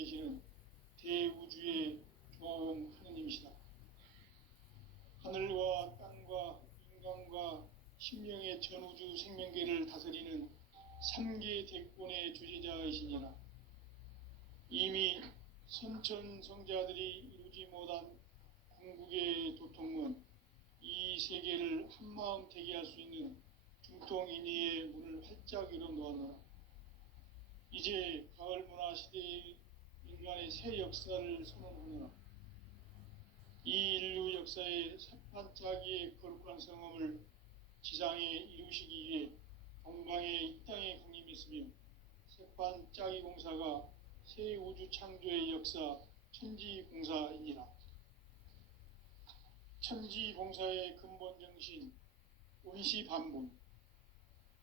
계시는 대우주의 조화원 하느님이시다. 하늘과 땅과 인간과 심령의 전우주 생명계를 다스리는 삼계 대권의 주제자이시니라. 이미 선천성자들이 이루지 못한 궁극의 도통은 이 세계를 한마음 되게 할 수 있는 중통인의의 문을 활짝 열어놓았노라. 이제 가을 문화 시대의 인간의 새 역사를 선언하노라. 이 인류 역사의 새판짜기의 거룩한 성험을 지상에 이루시기 위해 동방의 이 땅에 강림했으며 새판짜기 공사가 새 우주 창조의 역사 천지공사이니라. 천지공사의 근본 정신 원시반본.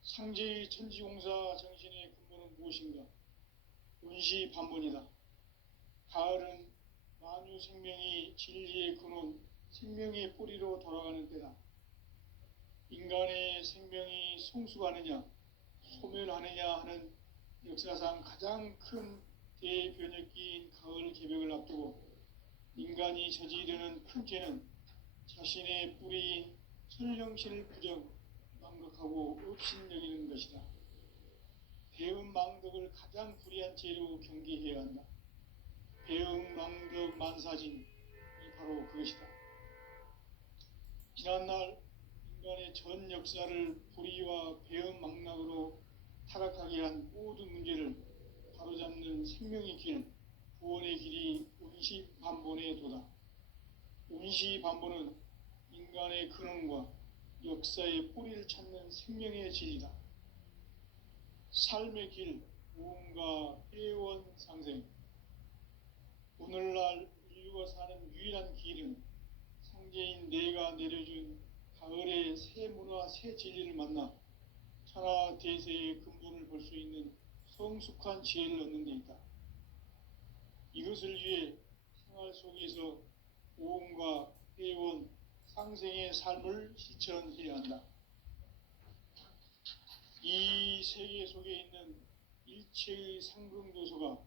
상제의 천지공사 정신의 근본은 무엇인가? 원시반본이다. 가을은 만유 생명이 진리의 근원, 생명의 뿌리로 돌아가는 때다. 인간의 생명이 성숙하느냐, 소멸하느냐 하는 역사상 가장 큰 대변혁기인 가을 개벽을 앞두고 인간이 저지르는 큰 죄는 자신의 뿌리인 설령신을 부정, 망각하고 업신여기는 것이다. 배음 망덕을 가장 불의한 죄로 경계해야 한다. 배음 망덕 만사진이 바로 그것이다. 지난날 인간의 전 역사를 불의와 배음 망락으로 타락하게 한 모든 문제를 바로잡는 생명의 길, 구원의 길이 원시반본의 도다. 원시반본은 인간의 근원과 역사의 뿌리를 찾는 생명의 진리다. 삶의 길, 무언가 회원 상생. 오늘날 인류가 사는 유일한 길은 상제인 내가 내려준 가을의 새 문화, 새 진리를 만나 천하 대세의 근본을 볼 수 있는 성숙한 지혜를 얻는 데 있다. 이것을 위해 생활 속에서 오음과 회원, 상생의 삶을 실천해야 한다. 이 세계 속에 있는 일체의 상금도소가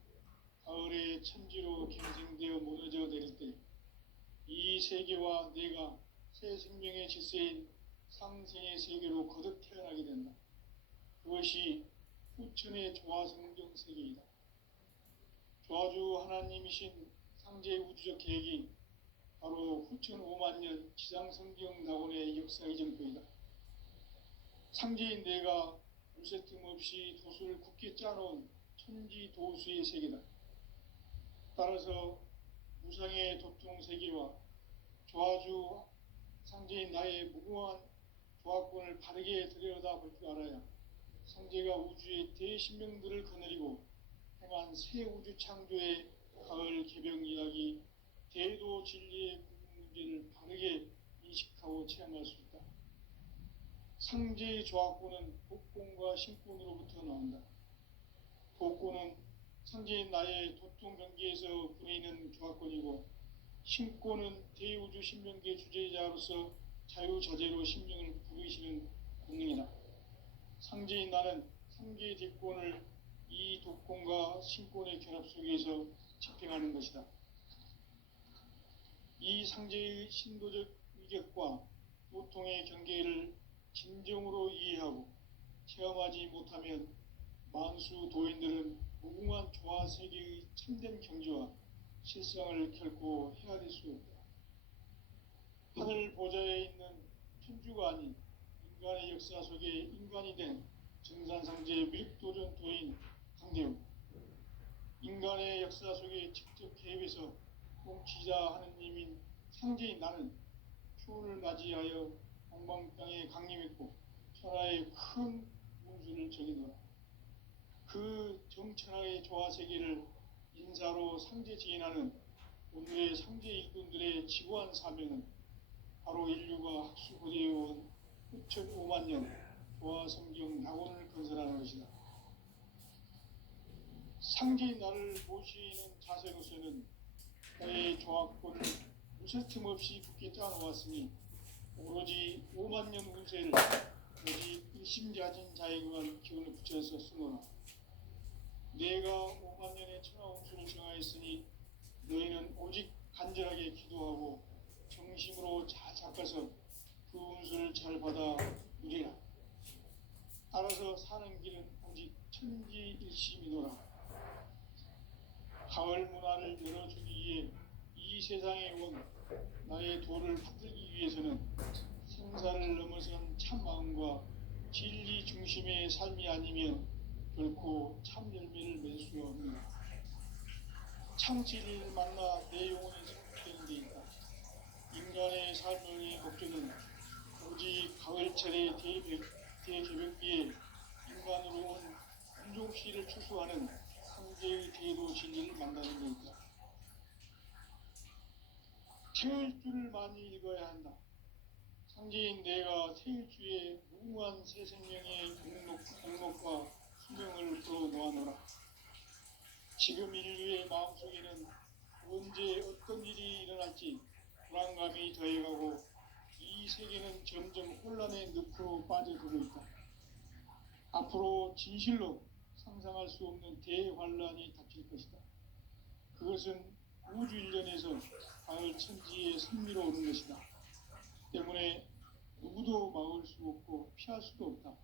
가을의 천지로 갱생되어 무너져 내릴 때 이 세계와 내가 새 생명의 질서인 상생의 세계로 거듭 태어나게 된다. 그것이 후천의 조화성경 세계이다. 조화주 하나님이신 상제 우주적 계획이 바로 후천 5만 년 지상성경 낙원의 역사 이정표이다. 상제인 내가 물새 틈 없이 도수를 굳게 짜놓은 천지 도수의 세계다. 따라서 무상의 도통 세계와 조화주 상제인 나의 무궁한 조화권을 바르게 들여다볼 줄 알아야 상제가 우주의 대신명들을 거느리고 행한 새 우주 창조의 가을 개병 이야기, 대도 진리의 문제를 바르게 인식하고 체험할 수 있다. 상제의 조화권은 복권과 신권으로부터 나온다. 복권은 상제인 나의 도통 경계에서 부리는 조화권이고, 신권은 대우주 신명계 주제자로서 자유자재로 심령을 부르시는 권능이다. 상제인 나는 상계의 대권을 이 도권과 신권의 결합 속에서 집행하는 것이다. 이 상제의 신도적 위격과 도통의 경계를 진정으로 이해하고 체험하지 못하면 만수 도인들은 무궁한 조화 세계의 참된 경지와 실상을 결코 헤아릴 수 없다. 하늘 보좌에 있는 천주가 아닌 인간의 역사 속에 인간이 된 정산상제 밀도전 도인 강대우. 인간의 역사 속에 직접 개입해서 통치자 하느님인 상제인 나는 추운을 맞이하여 동방 땅에 강림했고 천하의 큰 운수를 정해놓아. 그 정천하의 조화 세계를 인사로 상제 지인하는 오늘의 상제 일꾼들의 지구한 사명은 바로 인류가 학수고대해온 후천 5만 년 조화 성경 낙원을 건설하는 것이다. 상제인 나를 모시는 자세로서는 나의 조화권을 무쇠 틈 없이 굳게 짜놓았으니 오로지 5만 년 운세를 오직 일심자진 자에게만 기운을 붙여서 쓰노라. 내가 5만 년의 천하 운수를 정하여 원했으니 너희는 오직 간절하게 기도하고 정심으로 잘 닦아서 그 운수를 잘 받아 누리라. 따라서 사는 길은 오직 천지일심이노라. 가을 문화를 열어주기 위해 이 세상에 온 나의 도를 붙들기 위해서는 생사를 넘어선 참 마음과 진리 중심의 삶이 아니면 결코 참 열매를 맺을 수 없느니라. 참 진리를 만나 내 영혼이 성숙되는 데 있다. 인간의 삶의 목적은 오직 가을철의 대개벽기에 인간으로 온 윤종씨를 추수하는 상제의 대도 진리를 만나는 데 있다. 태일주를 많이 읽어야 한다. 상제인 내가 태일주에 무궁한 새 생명의 목록과 수명을 풀어놓아노라. 지금 인류의 마음속에는 언제 어떤 일이 일어날지 불안감이 더해가고 이 세계는 점점 혼란의 늪으로 빠져들고 있다. 앞으로 진실로 상상할 수 없는 대환란이 닥칠 것이다. 그것은 우주 일련에서 가을 천지의 선미로 오는 것이다. 때문에 누구도 막을 수 없고 피할 수도 없다.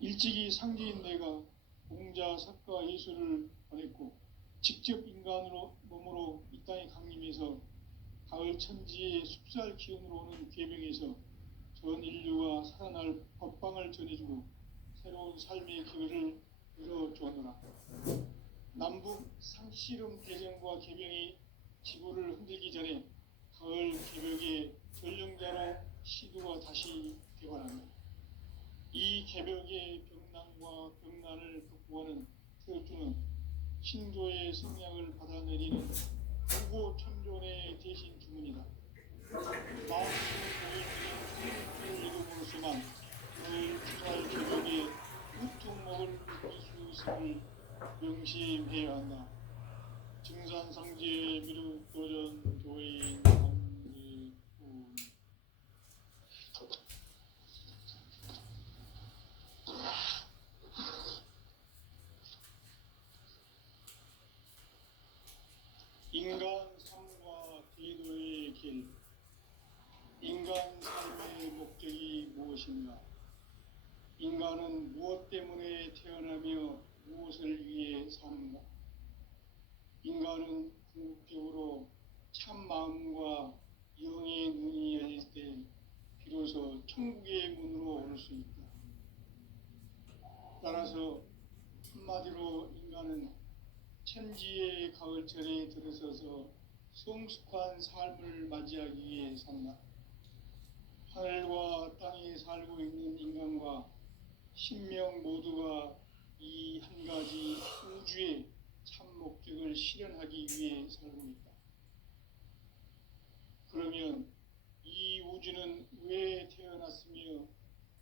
일찍이 상제인 내가 공자, 석가, 예수를 보냈고 직접 인간으로 몸으로 이 땅에 강림해서 가을 천지의 숲살 기운으로 오는 괴병에서 전 인류가 살아날 법방을 전해주고 새로운 삶의 기회를 열어주었노라. 남북 상씨름 대전과 개병이 지구를 흔들기 전에 가을 개벽의 전령자로 시두가 다시 되관한다. 이 개벽의 병난과 병난을 극복하는 태일주는 신조의 성량을 받아내리는 후보 천존의 대신 주문이다. 마음으로 보여주는 태일주를 이름으로서만 그 주살 개벽의 우통목을 느낄 수 있음을 명심해야 한다. 증산상제 미륵도전 도인 상제군. 인간 삶과 기도의 길. 인간 삶의 목적이 무엇인가? 인간은 무엇 때문에 태어나며 무엇을 위해 사는가? 인간은 궁극적으로 참 마음과 영의 눈이 열릴 때 비로소 천국의 문으로 올 수 있다. 따라서 한마디로 인간은 천지의 가을철에 들어서서 성숙한 삶을 맞이하기 위해 산다. 하늘과 땅에 살고 있는 인간과 신명 모두가 이 한 가지 우주의 참 목적을 실현하기 위해 살고 있다. 그러면 이 우주는 왜 태어났으며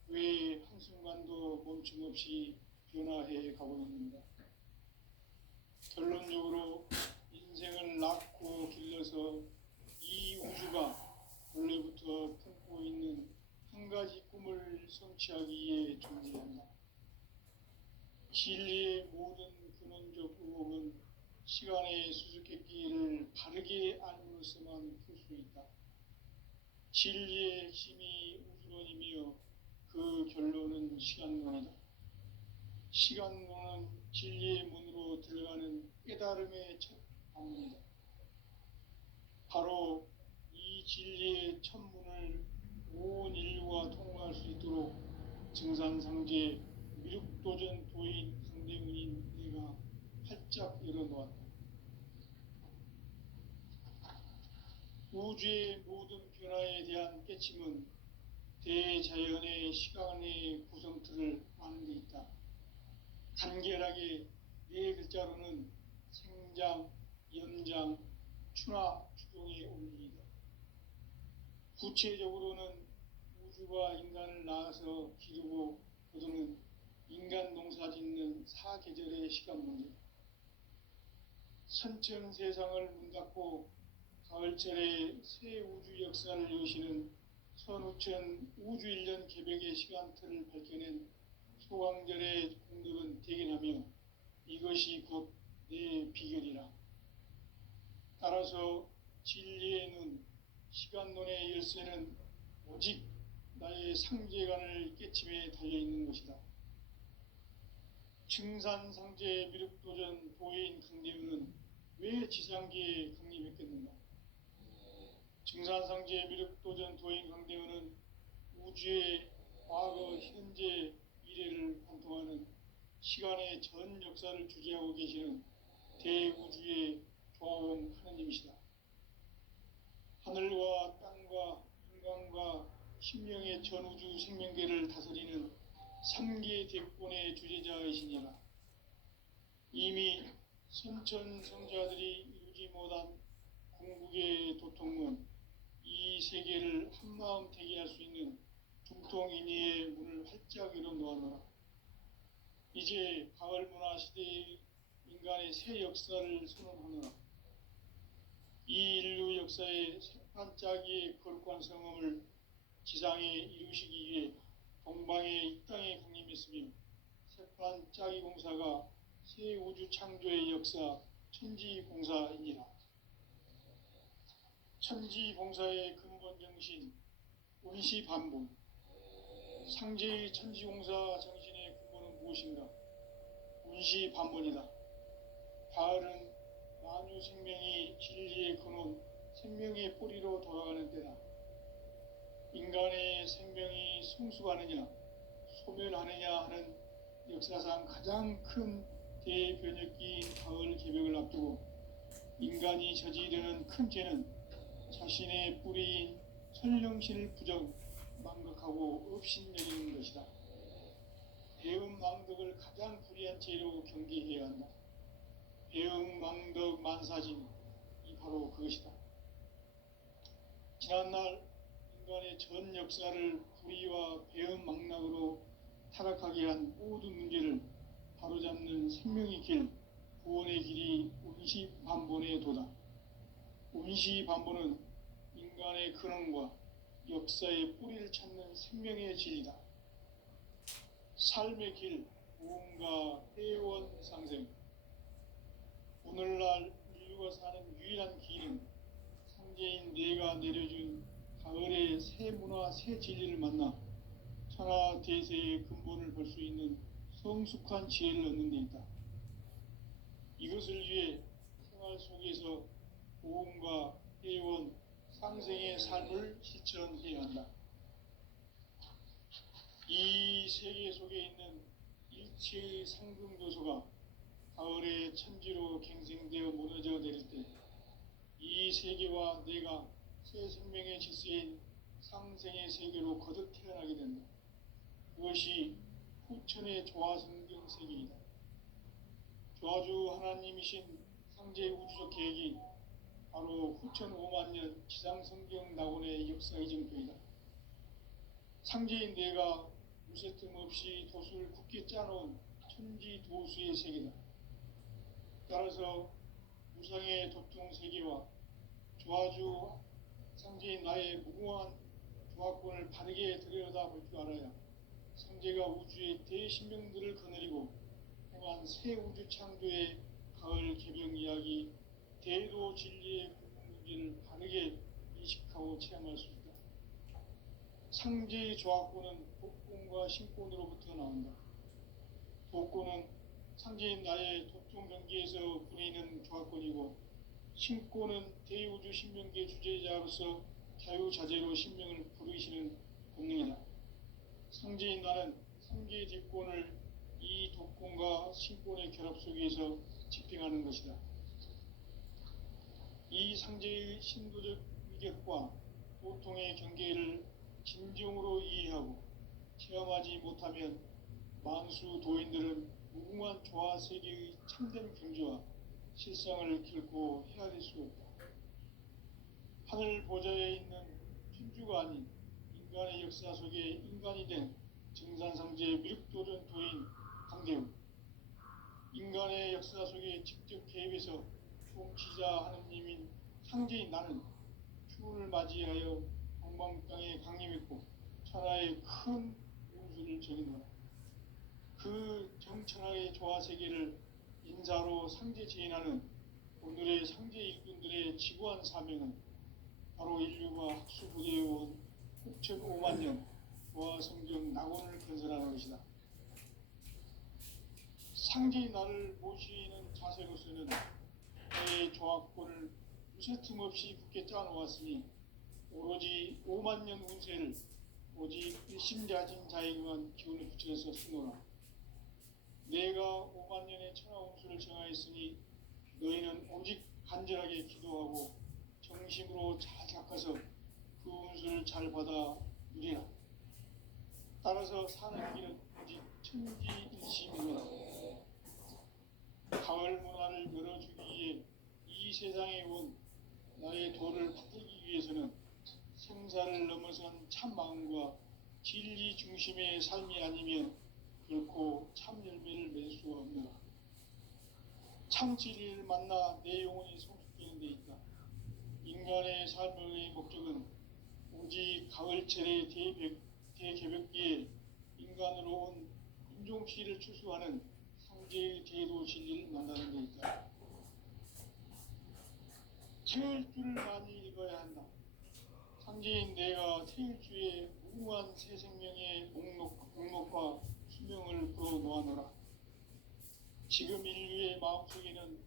왜 한순간도 멈춤없이 변화해 가고 있는가? 결론적으로 인생을 낳고 길러서 이 우주가 원래부터 품고 있는 한 가지 꿈을 성취하기 위해 존재한다. 진리의 모든 근원적 의혹은 시간의 수수께끼를 바르게 알므로서만 풀 수 있다. 진리의 핵심이 우주론이며 그 결론은 시간론이다. 시간론은 진리의 문으로 들어가는 깨달음의 첫 방문이다. 바로 이 진리의 첫 문을 온 인류가 통과할 수 있도록 증산상제 미륵도전 도인 강대문인 내가 활짝 열어놓았다. 우주의 모든 변화에 대한 깨침은 대자연의 시간의 구성틀을 아는 데 있다. 간결하게 네 글자로는 생장, 연장, 추나 추동의 원리이다. 구체적으로는 우주가 인간을 낳아서 기르고 거두는 인간 농사 짓는 사계절의 시간 문제. 선천 세상을 문 닫고 가을철에 새 우주 역사를 여시는 선우천 우주 1년 개벽의 시간틀을 밝혀낸 소강절의 공덕은 대견하며 이것이 곧 내 비결이라. 따라서 진리의 눈, 시간론의 열쇠는 오직 나의 상제관을 깨침에 달려있는 것이다. 증산상제 미륵도전 도인 강대우는 왜 지상계에 강림했겠는가? 증산상제 미륵도전 도인 강대우는 우주의 과거, 현재, 미래를 관통하는 시간의 전 역사를 주재하고 계시는 대우주의 조화원 하느님이시다. 하늘과 땅과 인간과 신명의 전우주 생명계를 다스리는 3계 대권의 주재자이시니라. 이미 선천성자들이 이루지 못한 궁극의 도통문, 이 세계를 한마음 대기할 수 있는 중통인의의 문을 활짝 열어 놓아노라. 이제 가을 문화 시대의 인간의 새 역사를 선언하노라. 이 인류 역사의 새판짜기의 거룩한 성음을 지상에 이루시기 위해 동방의 이 땅에 강림했으며 새판짜기 공사가 새 우주 창조의 역사 천지공사이니라. 천지공사의 근본 정신 운시반복, 상제의 천지공사 정신의 근본은 무엇인가? 운시반복이다. 가을은 만유 생명이 진리의 근원, 생명의 뿌리로 돌아가는 때다. 인간의 생명이 성숙하느냐, 소멸하느냐 하는 역사상 가장 큰 대변혁기인 가을 개벽을 앞두고 인간이 저지르는 큰 죄는 자신의 뿌리인 천령신을 망각하고 업신여기는 것이다. 배은망덕을 가장 불의한 죄로 경계해야 한다. 배은망덕 만사진이 바로 그것이다. 지난날 인간의 전 역사를 불의와 배은망락으로 타락하게 한 모든 문제를 바로잡는 생명의 길, 구원의 길이 운시반본의 도다. 운시반본은 인간의 근원과 역사의 뿌리를 찾는 생명의 진리다. 삶의 길, 무언가 회원 상생. 오늘날 인류가 사는 유일한 길은 상제인 내가 내려준 가을의 새 문화, 새 진리를 만나 천하 대세의 근본을 볼 수 있는 성숙한 지혜를 얻는 데 있다. 이것을 위해 생활 속에서 보험과 회원, 상생의 삶을 실천해야 한다. 이 세계 속에 있는 일체의 상승도소가 가을의 천지로 갱생되어 무너져 내릴 때 이 세계와 내가 새 생명의 질서인 상생의 세계로 거듭 태어나게 된다. 그것이 후천의 조화성경 세계이다. 조화주 하나님이신 상제 우주적 계획이 바로 후천 5만년 지상성경 낙원의 역사의 정표이다. 상제인 내가 무쇠틈 없이 도수를 굳게 짜놓은 천지도수의 세계다. 따라서 무상의 도통 세계와 조화주 상제인 나의 무궁한 조화권을 바르게 들여다볼 줄 알아야 상제가 우주의 대신명들을 거느리고 행한 새 우주 창조의 가을 개병 이야기, 대도 진리의 근본 문제를 바르게 인식하고 체험할 수 있다. 상제의 조화권은 복권과 신권으로부터 나온다. 복권은 상제인 나의 도통 경계에서 부리는 조화권이고, 신권은 대우주 신명계 주제자로서 자유자재로 신명을 부르시는 본능이다. 상제인 나는 3계 뒷권을 이 독권과 신권의 결합 속에서 집행하는 것이다. 이 상제의 신도적 위격과 도통의 경계를 진정으로 이해하고 체험하지 못하면 만수 도인들은 무궁한 조화 세계의 참된 경주와 실상을 결코 헤아릴 수 없다. 하늘 보좌에 있는 천주가 아닌 인간의 역사 속에 인간이 된 증산상제 미륵도전 도인 강대우, 인간의 역사 속에 직접 개입해서 통치자 하느님인 상제인 나는 추운을 맞이하여 동방 땅에 강림했고 천하의 큰 운수를 정의노라. 그 정천하의 조화 세계를 인사로 상제 제인하는 오늘의 상제 일꾼들의 지구한 사명은 바로 인류가 학수부대해온 6,500만 년 보아 성경 낙원을 건설하는 것이다. 상제의 나를 모시는 자세로서는 나의 조합권을 무쇠 틈 없이 굳게 짜놓았으니 오로지 5만 년 운세를 오직 일심자진 자에게만 기운을 붙여서 쓰노라. 내가 5만 년의 천하 운수를 정하였으니 너희는 오직 간절하게 기도하고 정심으로 잘 닦아서 그 운수를 잘 받아 누리라. 따라서 사는 길은 오직 천지일심이노라. 가을 문화를 열어주기 위해 이 세상에 온 나의 도를 붙들기 위해서는 생사를 넘어선 참 마음과 진리 중심의 삶이 아니면 결코 참 열매를 맺을 수가 없노라. 참 진리를 만나 내 영혼이 성숙되는 데 있다. 인간의 삶의 목적은 오직 가을철의 대개벽기에 인간으로 온 인종시를 추수하는 상제의 제도 진리를 만나는 데 있다. 태일주를 많이 읽어야 한다. 상제인 내가 태일주의 무궁한 새 생명의 목록과 수명을 풀어놓아노라. 지금 인류의 마음속에는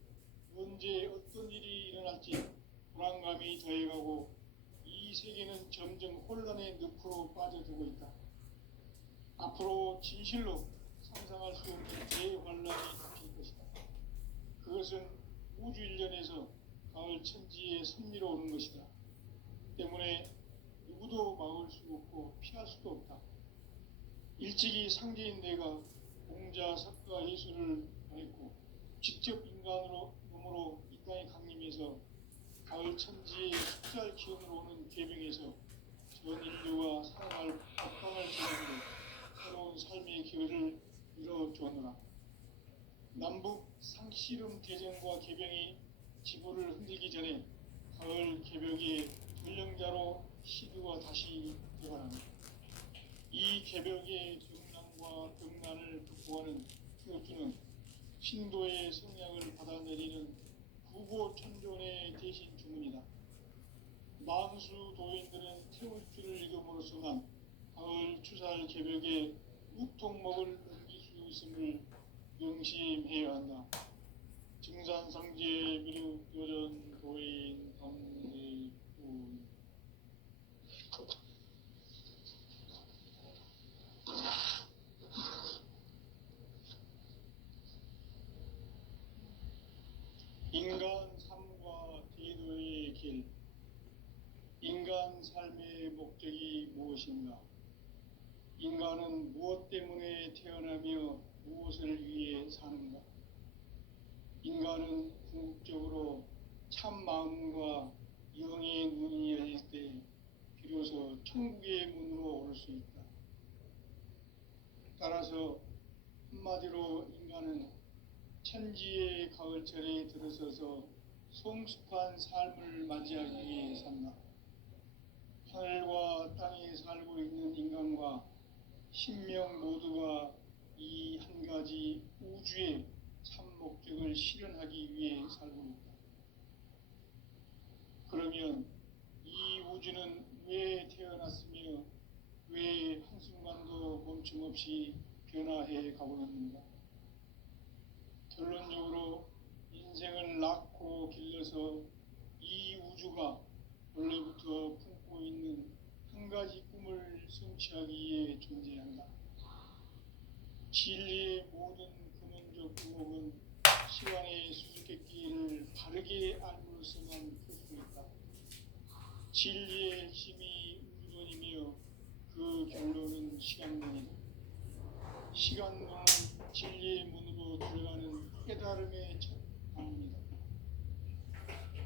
언제 어떤 일이 일어날지 불안감이 더해가고 이 세계는 점점 혼란의 늪으로 빠져들고 있다. 앞으로 진실로 상상할 수 없는 대환란이 닥칠 것이다. 그것은 우주 일련에서 가을 천지의 섭리로 오는 것이다. 때문에 누구도 막을 수 없고 피할 수도 없다. 일찍이 상제인 내가 공자, 석가, 예수를 말했고 직접 인간으로 몸으로 이 땅에 강림해서 가을 천지의 숫자를 기원으로 오는 계명에서 전 인류가 살아갈 법방을 지향으로 새로운 삶의 기회를 이뤄주었노라. 남북 상씨름 대전과 개병이 지구를 흔들기 전에 가을 개벽의 전령자로 시드가 다시 되어가는 이 개벽의 경난과 병난을 극복하는 태우주는 신도의 성향을 받아내리는 구고천존의 대신 주문이다. 만수 도인들은 태우주를 읽음으로써만 가을 추살 개벽에 우통목을 넘길 수 있음을 명심해야 한다. 증산상제 미륵 요전 도인 강대군 인간 삶과 제도의 길. 인간 삶의 목적이 무엇인가? 인간은 무엇 때문에 태어나며 무엇을 위해 사는가? 인간은 궁극적으로 참 마음과 영의 눈이 열릴 때 비로소 천국의 문으로 올 수 있다. 따라서 한마디로 인간은 천지의 가을철에 들어서서 성숙한 삶을 맞이하기 위해 산다. 하늘과 땅에 살고 있는 인간과 신명 모두가 이 한 가지 우주의 참 목적을 실현하기 위해 살고 있다. 그러면 이 우주는 왜 태어났으며 왜 한순간도 멈춤없이 변화해 가고 있는가? 결론적으로 인생을 낳고 길러서 이 우주가 원래부터 품고 있는 한 가지 꿈을 성취하기 위해 존재한다. 진리의 모든 근원적 의목은 시간의 수수께끼를 바르게 알므로써만 풀 수 있다. 진리의 핵심이 우주론이며 그 결론은 시간론이다. 시간론은 진리의 문으로 들어가는 깨달음의 첫 방입니다.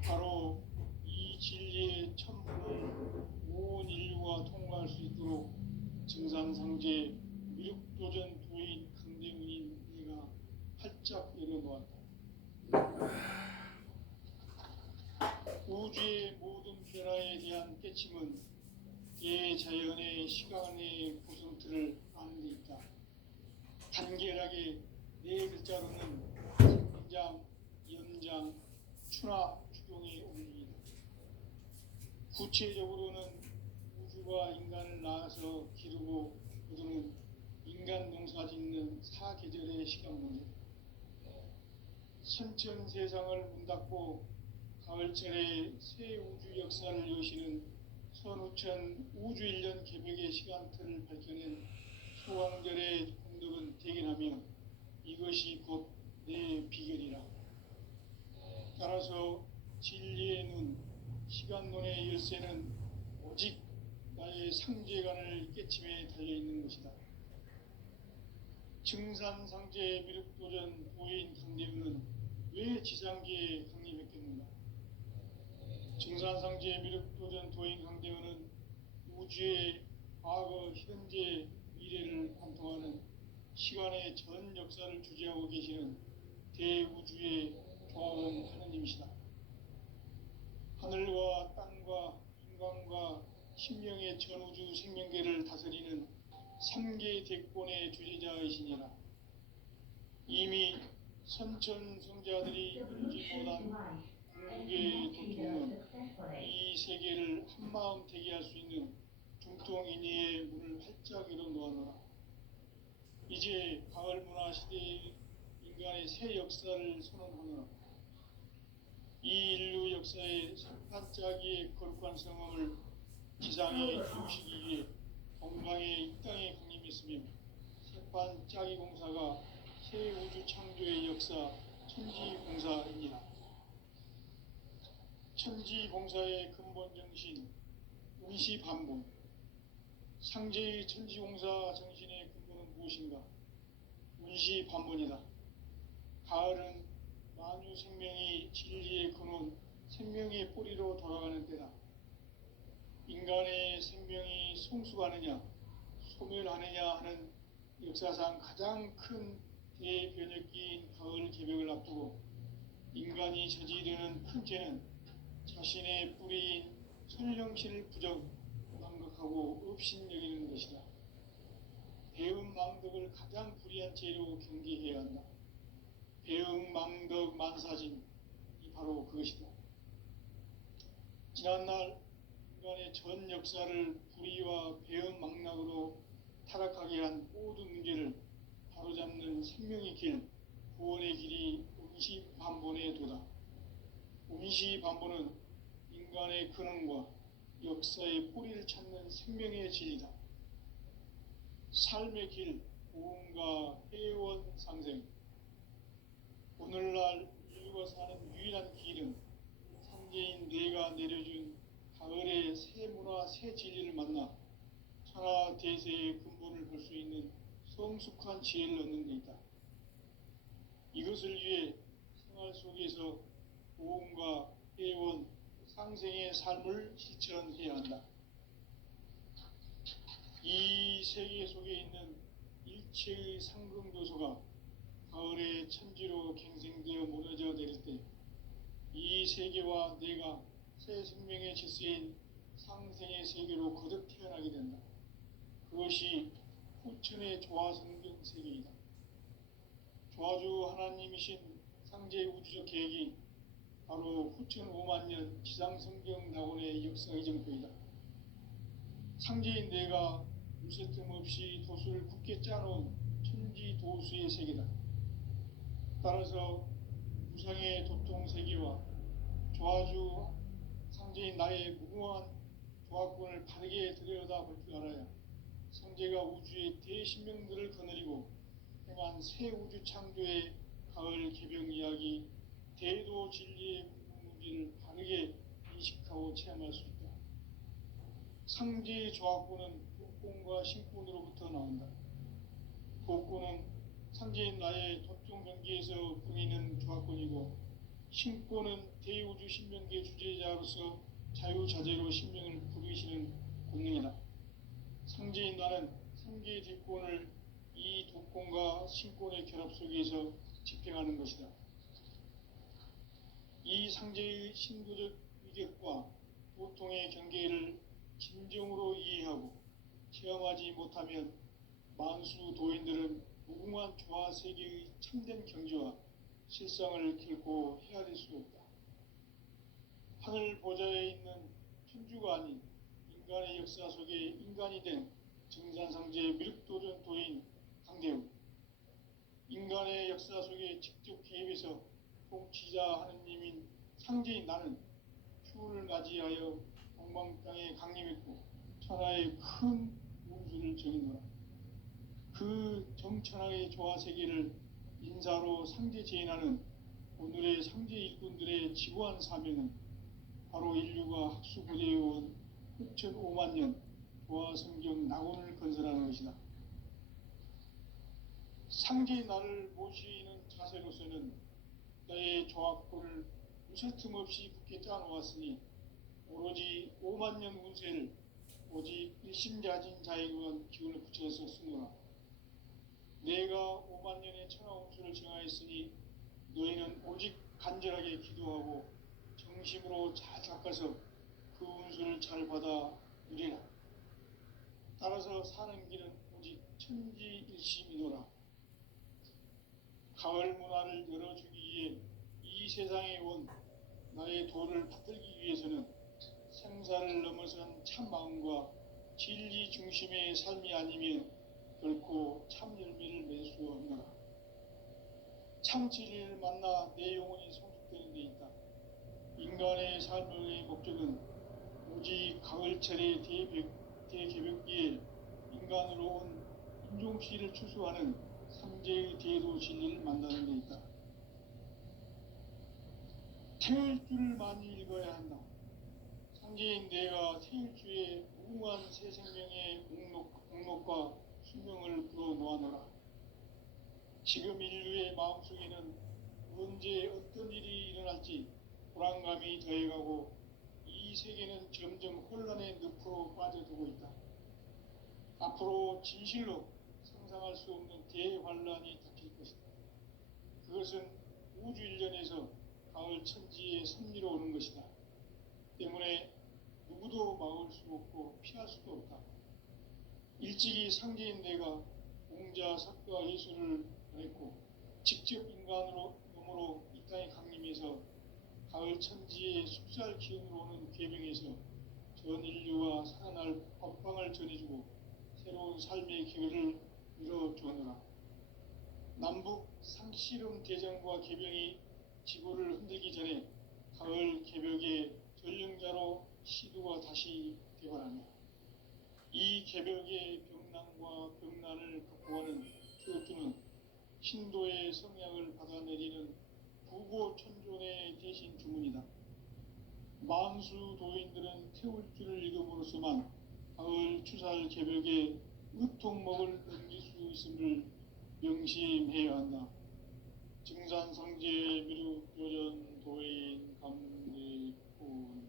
바로 이 진리의 천문을 온 인류가 통과할 수 있도록 증산상제 미륵도전 도인 강대문인 내가 활짝 열어놓았다. 우주의 모든 변화에 대한 깨침은 대자연의 시간의 구성틀을 아는 데 있다. 간결하게 네 글자로는 생장, 연장, 추나 추동의 원리이다. 구체적으로는 우주가 인간을 낳아서 기르고 거두는 인간 농사 짓는 사계절의 시간 문제, 선천 세상을 문 닫고 가을철에 새 우주 역사를 여시는 선우천 우주일년 개벽의 시간틀을 밝혀낸 소왕절의 공덕은 대견하며 이것이 곧 내 비결이라. 따라서 진리의 눈, 시간론의 열쇠는 오직 나의 상제관을 깨침에 달려있는 것이다. 증산상제 미륵도전 도인 강대우는 왜 지상계에 강림했겠는가? 증산상제 미륵도전 도인 강대우는 우주의 과거, 현재, 미래를 관통하는 시간의 전 역사를 주재하고 계시는 대우주의 조화원 하느님이시다. 하늘과 땅과 인간과 신명의 전우주 생명계를 다스리는 3개 대권의 주재자이시니라. 이미 선천성자들이 이루지 못한 궁극의 도통은 이 세계를 한마음 되게 할 수 있는 중통인의의 문을 활짝 열어 놓아노라. 이제 가을 문화 시대의 인간의 새 역사를 선언하노라. 이 인류 역사의 석판짜기의 거룩한 성함을 지상에 이루시기 위해 동방의 이 땅에 강림했으며 석판짜기 공사가 새 우주 창조의 역사 천지공사입니다. 천지공사의 근본 정신 운시반본, 상제의 천지공사 정신의 근본은 무엇인가? 운시반본이다. 가을은 만유 생명이 진리의 근원, 생명의 뿌리로 돌아가는 때다. 인간의 생명이 성숙하느냐, 소멸하느냐 하는 역사상 가장 큰 대변혁기인 가을 개벽을 앞두고 인간이 저지르는 큰 죄는 자신의 뿌리인 천령신을 부정, 망각하고 업신여기는 것이다. 배은망덕을 가장 불의한 죄로 경계해야 한다. 배은망덕 만사진이 바로 그것이다. 지난날 인간의 전 역사를 불의와 배은망락으로 타락하게 한 모든 문제를 바로잡는 생명의 길, 구원의 길이 운시반본의 도다. 운시반본은 인간의 근원과 역사의 뿌리를 찾는 생명의 진리다. 삶의 길, 고음과 회원 상생. 오늘날 인류가 사는 유일한 길은 삼재인 내가 내려준 가을의 새 문화, 새 진리를 만나 천하 대세의 근본을 볼 수 있는 성숙한 지혜를 얻는 데 있다. 이것을 위해 생활 속에서 고음과 회원, 상생의 삶을 실천해야 한다. 이 세계 속에 있는 일체의 상승도소가 가을의 천지로 갱생되어 무너져 내릴 때 이 세계와 내가 새 생명의 질서인 상생의 세계로 거듭 태어나게 된다. 그것이 후천의 조화성경 세계이다. 조화주 하나님이신 상제의 우주적 계획이 바로 후천 5만년 지상성경 낙원의 역사 이정표이다. 상제인 내가 무쇠틈 없이 도수를 굳게 짜놓은 천지도수의 세계다. 따라서 무상의 도통세계와 조화주 상제인 나의 무궁한 조화권을 바르게 들여다볼 줄 알아야 상제가 우주의 대신명들을 거느리고 행한 새 우주 창조의 가을 개병 이야기, 대도 진리의 문제를 바르게 인식하고 체험할 수 있다. 상제의 조화권은 복권과 신권으로부터 나온다. 복권은 상제인 나의 도통 경계에서 보이는 조화권이고, 신권은 대우주 신명계 주제자로서 자유자재로 신명을 부르시는 권능이다. 상제인 나는 3개의 뒷권을 이 도권과 신권의 결합 속에서 집행하는 것이다. 이 상제의 신도적 위격과 보통의 경계를 진정으로 이해하고 체험하지 못하면 만수 도인들은 무궁한 조화 세계의 참된 경지와 실상을 결코 헤아릴 수 없다. 하늘 보좌에 있는 천주가 아닌 인간의 역사 속에 인간이 된 정산상제 미륵도전 도인 강대우, 인간의 역사 속에 직접 개입해서 통치자 하느님인 상제인 나는 추운을 맞이하여 동방 땅에 강림했고 천하의 큰 운수를 정의노라. 그 정천하의 조화 세계를 인사로 상제 제인하는 오늘의 상제 일꾼들의 지구한 사명은 바로 인류가 학수고대해온 흑천 5만 년 조화 성경 낙원을 건설하는 것이다. 상제의 나를 모시는 자세로서는 나의 조합골을 무쇠틈 없이 굳게 짜놓았으니 오로지 5만 년 운세를 오직 일심자진 자에게만 기운을 붙여서 쓰노라. 내가 5만 년의 천하 운수를 정하였으니 너희는 오직 간절하게 기도하고 정심으로 잘 닦아서 그 운수를 잘 받아 누리라. 따라서 사는 길은 오직 천지일심이노라. 가을 문화를 열어주기 위해 이 세상에 온 나의 도를 받들기 위해서는 생사를 넘어선 참마음과 진리 중심의 삶이 아니면 결코 참 열매를 맺을 수 없노라. 참 진리를 만나 내 영혼이 성숙되는 데 있다. 인간의 삶의 목적은 오직 가을철의 대개벽기에 인간으로 온 인종시를 추수하는 상제의 대도 진리를 만나는 데 있다. 태일 줄을 많이 읽어야 한다. 상제인 내가 태일주의 무궁한 새 생명의 목록과 수명을 불어놓아노라. 지금 인류의 마음속에는 언제 어떤 일이 일어날지 불안감이 더해가고 이 세계는 점점 혼란의 늪으로 빠져들고 있다. 앞으로 진실로 상상할 수 없는 대환란이 닥칠 것이다. 그것은 우주 일련에서 가을 천지의 섭리로 오는 것이다. 때문에 누구도 막을 수 없고 피할 수도 없다. 일찍이 상제인 내가 공자, 석가, 예수를 보냈고 직접 인간으로 몸으로 이 땅에 강림해서 가을 천지의 숲살 기운으로 오는 계명에서 전 인류와 살아날 법방을 전해주고 새로운 삶의 기회를 이뤄주느라. 남북 상씨름 대전과 개병이 지구를 흔들기 전에 가을 개벽의 전령자로 시두가 다시 되어가며 이 개벽의 병난과 병난을 극복하는 교주는 신도의 성약을 받아내리는 부고천존의 대신 주문이다. 만수 도인들은 태울 줄을 읽음으로써만 가을 추살 개벽의 으통목을 넘길 수 있음을 명심해야 한다. 증산성제 미륵교전 도인 감리꾼.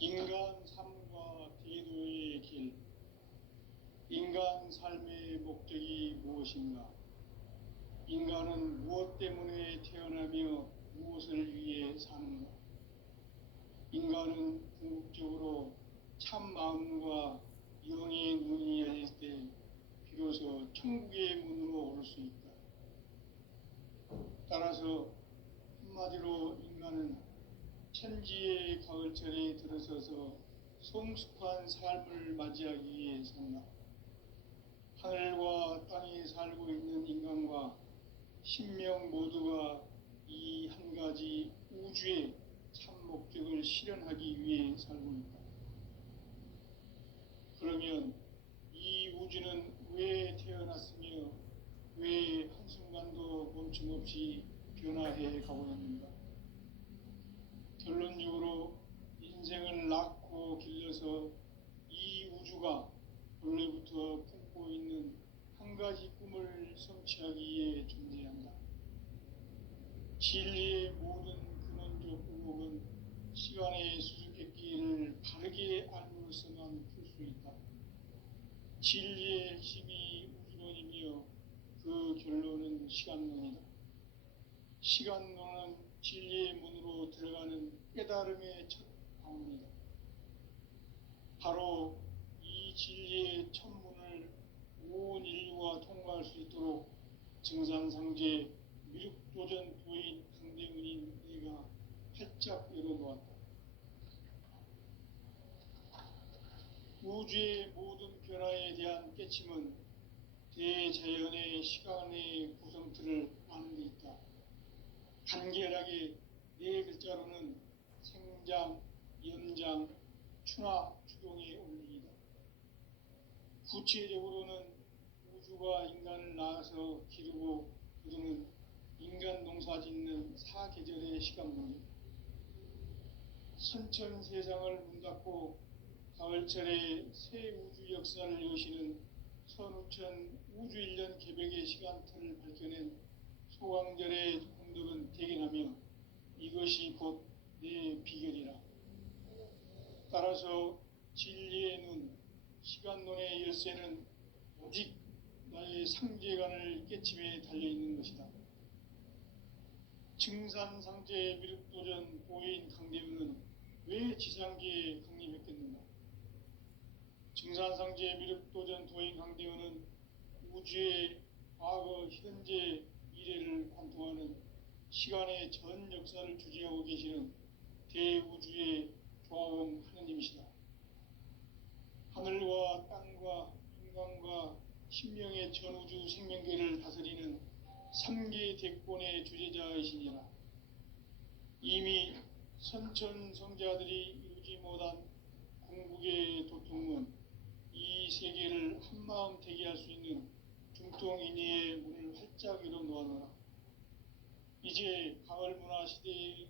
인간 삶과 대도의 길. 인간 삶의 목적이 무엇인가? 인간은 무엇 때문에 태어나며 무엇을 위해 사는가? 인간은 궁극적으로 참 마음과 영의 눈이 열릴 때 비로소 천국의 문으로 오를 수 있다. 따라서 한마디로 인간은 천지의 가을철에 들어서서 성숙한 삶을 맞이하기 위해 산다. 하늘과 땅에 살고 있는 인간과 신명 모두가 이 한 가지 우주의 참 목적을 실현하기 위해 살고 있다. 그러면 이 우주는 왜 태어났으며 왜 한순간도 멈춤없이 변화해 가고 있는가? 결론적으로 인생을 낳고 길러서 이 우주가 원래부터 품고 있는 한 가지 꿈을 성취하기 위해 존재한다. 진리의 모든 근원적 의혹은 시간의 수수께끼를 바르게 알므로서만 풀 수 있다. 진리의 핵심이 우주론이며 그 결론은 시간론이다. 시간론은 진리의 문으로 들어가는 깨달음의 첫 방문이다. 바로 이 진리의 천문을 온 인류가 통과할 수 있도록 증산상제 미륵도전 도인 강대문인 네가 활짝 열어놓았다. 우주의 모든 변화에 대한 깨침은 대자연의 시간의 구성틀을 아는 데 있다. 간결하게 네 글자로는 생장, 연장, 추나 추동의 원리이다. 구체적으로는 우주가 인간을 낳아서 기르고 거두는 인간 농사 짓는 사계절의 시간론이다. 선천 세상을 문닫고 가을철에 새 우주 역사를 여시는 선우천 우주 1년 개벽의 시간틀을 밝혀낸 소강절의 공덕은 대견하며 이것이 곧 내 비결이라. 따라서 진리의 눈, 시간론의 열쇠는 오직 나의 상제관을 깨침에 달려있는 것이다. 증산상제 미륵도전 보인 강대문은 왜 지상계에 강림했겠는가? 증산상제 미륵도전 도인 강대문은 우주의 과거, 현재, 미래를 관통하는 시간의 전 역사를 주재하고 계시는 대우주의 조화원 하느님이시다. 하늘과 땅과 인간과 신명의 전우주 생명계를 다스리는 3계 대권의 주재자이시니라. 이미 선천성자들이 이루지 못한 궁극의 도통은 이 세계를 한마음 되게 할 수 있는 중통인의의 문을 활짝 열어놓아노라. 이제 가을 문화 시대의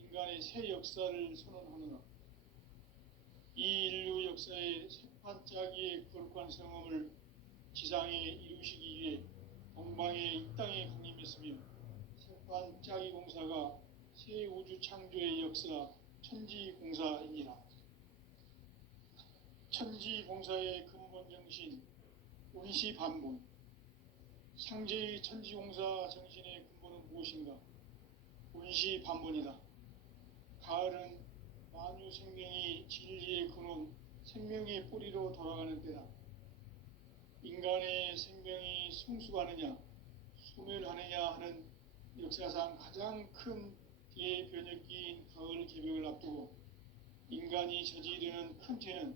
인간의 새 역사를 선언하노라. 이 인류 역사의 새판짜기의 거룩한 성험을 지상에 이루시기 위해 동방의 이 땅에 강림했으며 새판짜기 공사가 새 우주 창조의 역사 천지공사이니라. 천지공사의 근본 정신 운시반본. 상제의 천지공사 정신의 근본은 무엇인가? 운시반본이다. 가을은 만유 생명이 진리의 근원, 생명의 뿌리로 돌아가는 때다. 인간의 생명이 성숙하느냐, 소멸하느냐 하는 역사상 가장 큰 대변혁기인 가을 개벽을 앞두고 인간이 저지르는 큰 죄는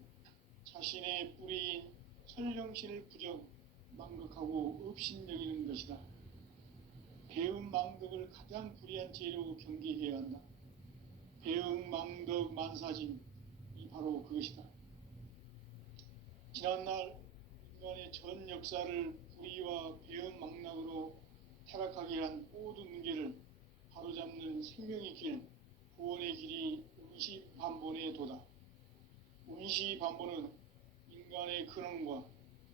자신의 뿌리인 설령신을 부정, 망극하고 업신여기는 것이다. 배음 망덕을 가장 불의한 죄로 경계해야 한다. 배음 망덕 만사짐이 바로 그것이다. 지난날 인간의 전 역사를 불의와 배음 망락으로 타락하게 한 모든 문제를 바로잡는 생명의 길, 구원의 길이 운시반본의 도다. 운시반본은 인간의 근원과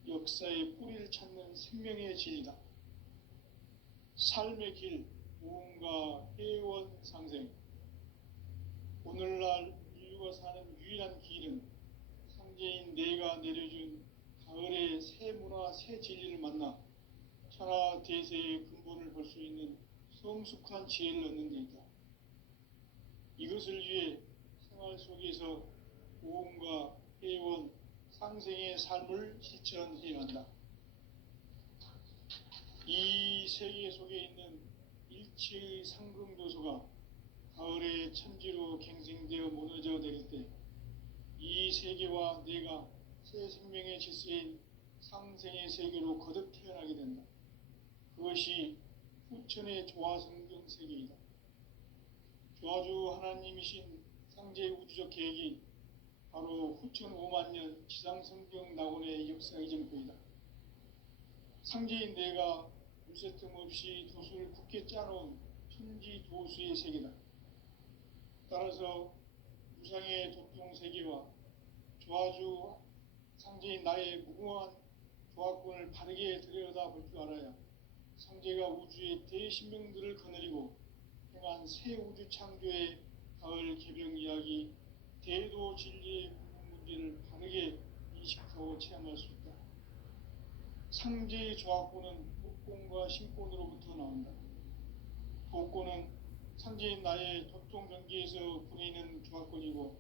역사의 뿌리를 찾는 생명의 진리다. 삶의 길, 무언가 회원 상생. 오늘날 인류가 사는 유일한 길은 상제인 내가 내려준 가을의 새 문화, 새 진리를 만나 천하 대세의 근본을 볼 수 있는 성숙한 지혜를 얻는 데 있다. 이것을 위해 생활 속에서 모험과 회원, 상생의 삶을 실천해야 한다. 이 세계 속에 있는 일체의 상금교수가 가을의 천지로 갱생되어 무너져 내릴 때 이 세계와 내가 새 생명의 질서인 상생의 세계로 거듭 태어나게 된다. 그것이 후천의 조화성경 세계이다. 조화주 하나님이신 상제 우주적 계획이 바로 후천 5만 년 지상성경 낙원의 역사 이전표이다. 상제인 내가 물새틈 없이 도수를 굳게 짜놓은 천지 도수의 세계다. 따라서 무상의 도통 세계와 조화주 상제인 나의 무궁한 조화권을 바르게 들여다볼 줄 알아야 상제가 우주의 대신명들을 거느리고 행한 새 우주 창조의 가을 개병 이야기, 대도 진리의 궁극 문제를 바르게 인식하고 체험할 수 있다. 상제의 조화권은 복권과 신권으로부터 나온다. 복권은 상제인 나의 도통 경계에서 부리는 조화권이고,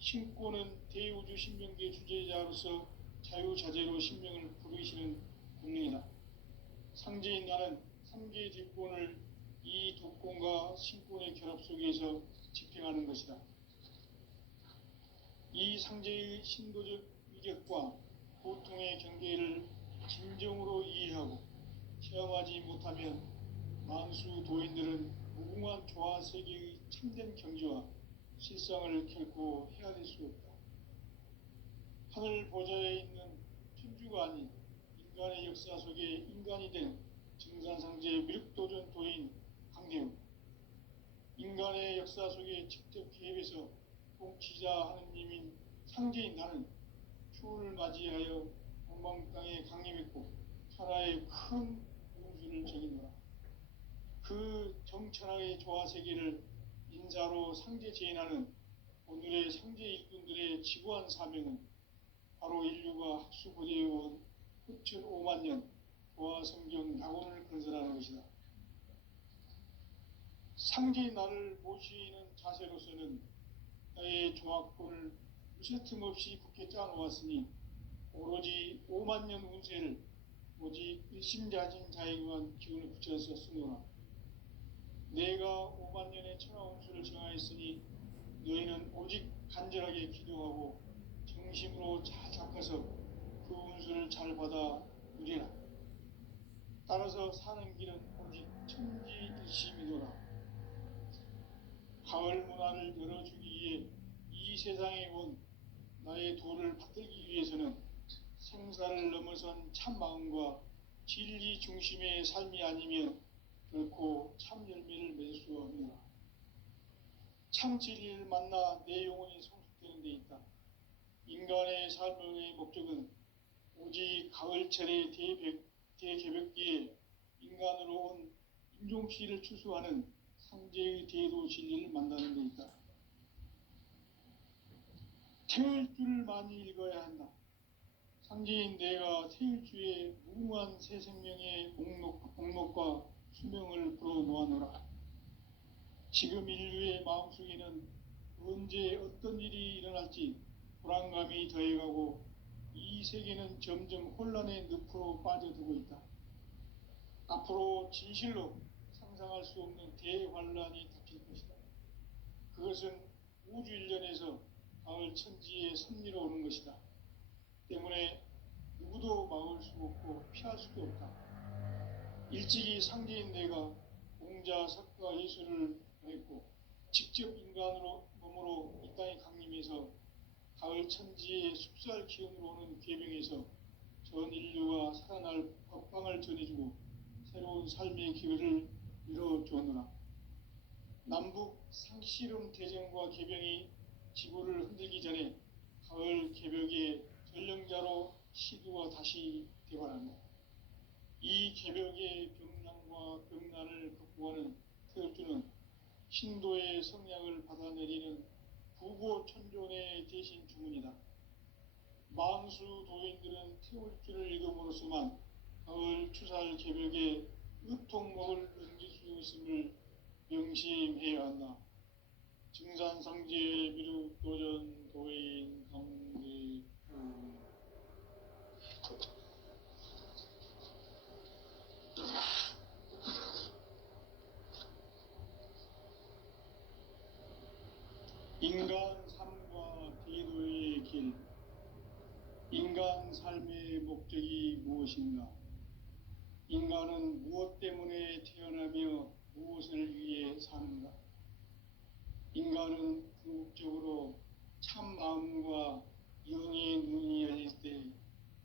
신권은 대우주 신명계 주제자로서 자유자재로 신명을 부르시는 본능이다. 상제인 나는 삼계의 뒷권을 이 독권과 신권의 결합 속에서 집행하는 것이다. 이 상제의 신도적 위격과 고통의 경계를 진정으로 이해하고 체험하지 못하면 만수 도인들은 무궁한 조화 세계의 참된 경지와 실상을 결코 헤아릴 수 없다. 하늘 보좌에 있는 천주가 아닌 인간의 역사 속에 인간이 된 증산상제 미륵도전 도인 강대웅, 인간의 역사 속에 직접 개입해서 통치자 하느님인 상제인 나는 추운을 맞이하여 동방 땅에 강림했고 천하의 큰 운수를 정의노라. 그 정천하의 조화 세계를 인사로 상제 제인하는 오늘의 상제 일꾼들의 지구한 사명은 바로 인류가 학수고대해온 후천 5만 년 조화 성경 낙원을 건설하는 것이다. 상제인 나를 모시는 자세로서는 나의 종합권을 무쇠틈 없이 굳게 짜놓았으니 오로지 5만 년 운세를 오직 일심자진 자에게만 기운을 붙여서 쓰노라. 내가 5만 년의 천하 운수를 정하였으니 너희는 오직 간절하게 기도하고 정심으로 잘 닦아서 그 운수를 잘 받아 누리라. 따라서 사는 길은 오직 천지일심이노라. 가을 문화를 열어주기 위해 이 세상에 온 나의 도를 받들기 위해서는 생사를 넘어선 참 마음과 진리 중심의 삶이 아니면 결코 참 열매를 맺을 수 없노라. 참 진리를 만나 내 영혼이 성숙되는 데 있다. 인간의 삶의 목적은 오직 가을철의 대개벽기에 인간으로 온 인종시를 추수하는 상제의 대도 진리를 만나는 데 있다. 태일주를 많이 읽어야 한다. 상제인 내가 태일주의 무궁한 새 생명의 목록과 수명을 불어놓아노라. 지금 인류의 마음속에는 언제 어떤 일이 일어날지 불안감이 더해가고 이 세계는 점점 혼란의 늪으로 빠져들고 있다. 앞으로 진실로 상상할 수 없는 대환란이 닥칠 것이다. 그것은 우주 일련에서 가을 천지의 섭리로 오는 것이다. 때문에 누구도 막을 수 없고 피할 수도 없다. 일찍이 상제인 내가 공자, 석가, 예수를 보냈고 직접 인간으로 몸으로 이 땅에 강림해서 가을 천지의 숲살 기운으로 오는 계명에서 전 인류가 살아날 법방을 전해주고 새로운 삶의 기회를 이뤄주었노라. 남북 상씨름 대전과 개병이 지구를 흔들기 전에 가을 개벽의 전령자로 시두가 다시 되관한다. 이 개벽의 병난과 병난을 극복하는 태엽주는 신도의 성량을 받아내리는 부고천존의 대신 주문이다. 만수 도인들은 태울주를 읽음으로써만 가을 추살 개벽에 의통목을 넘길 수 있음을 명심해야 한다. 증산상제 미륵도전 도인 강대웅. 인간 삶과 대도의 길. 인간 삶의 목적이 무엇인가? 인간은 무엇 때문에 태어나며 무엇을 위해 사는가? 인간은 궁극적으로 참 마음과 영의 눈이 열릴 때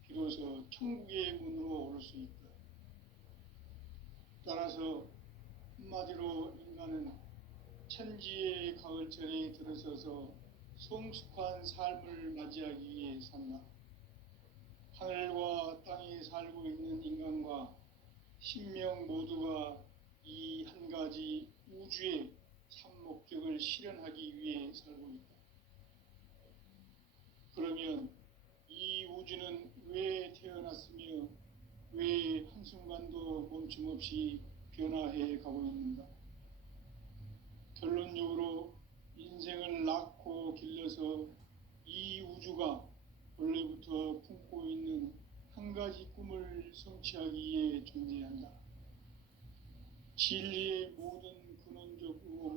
비로소 천국의 문으로 오를 수 있다. 따라서 한마디로 인간은 천지의 가을철에 들어서서 성숙한 삶을 맞이하기 위해 산다. 하늘과 땅에 살고 있는 인간과 신명 모두가 이 한 가지 우주의 참 목적을 실현하기 위해 살고 있다. 그러면 이 우주는 왜 태어났으며 왜 한순간도 멈춤없이 변화해 가고 있는가? 결론적으로 인생을 낳고 길러서 이 우주가 원래부터 품고 있는 가지 꿈을 성취하기 위해 존재한다. 진리의 모든 근원적 의혹은